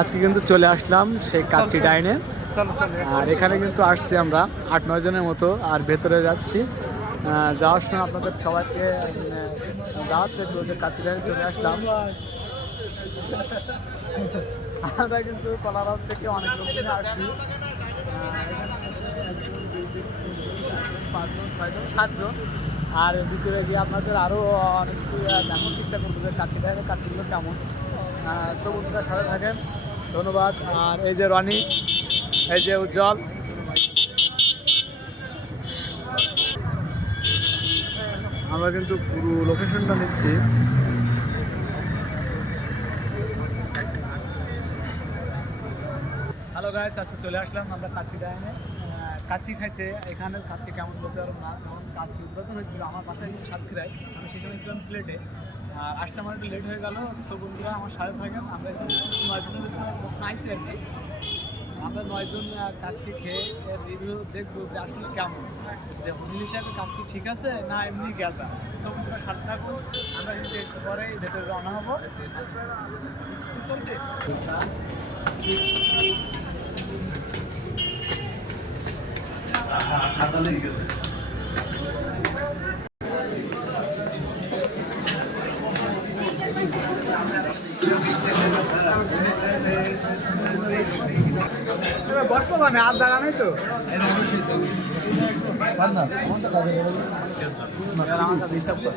আজকে কিন্তু চলে আসলাম সেই কাচ্চি ডাইনে। আর এখানে কিন্তু আসছি আমরা 8-9 জনের মতো, আর ভেতরে যাচ্ছি। যাওয়ার সময় আপনাদের সবাইকে দাওয়াত থাকলো যে কাচ্চি ডাইনে চলে আসলাম। আমরা কিন্তু কলারাত থেকে অনেক লোক নিয়ে আসছি। পাঁচজন, ছয়জন, সাতজন। আর ভিতরে গিয়ে আপনাদের আরও অনেক কিছু দেখানোর চেষ্টা করবো যে কাচ্চি ডাইনে কাচ্চিগুলো কেমন। সব বন্ধুরা সাথে থাকেন, ধন্যবাদ। আর এই যে রনি, এই যে উজ্জ্বল, আমরা কিন্তু পুরো লোকেশনটা নিচ্ছি। হ্যালো গাইস, আজকে চলে আসলাম আমরা কাচ্চি ডাইনে কাচ্চি খাইতে। এখানের কাচ্চি কেমন বলতে পারবো না, কারণ কাচ্চি উদ্বোধন হয়েছিল আমার বাসায় কিন্তু সাতক্ষীরায়, আমি সেখানে ছিলাম সিলেটে। আর আসতে আমার একটু লেট হয়ে গেল। সো বন্ধুরা আমার সাথে থাকেন, আমরা 9 জনের আইসি আর কি। আমরা 9 জন কাচ্চি খেয়ে এর রিভিউ দেখবো যে আসলে কেমন, যে হোটেল হিসাবে কাচ্চি ঠিক আছে না এমনি গেছা। সব বন্ধুরা সাথে থাকুন, আমরা কিন্তু একটু পরে ভেতরে রওনা হবো। বসবো মানে আর জায়গা নেই তো। আমার ডিস্টার্ব করে।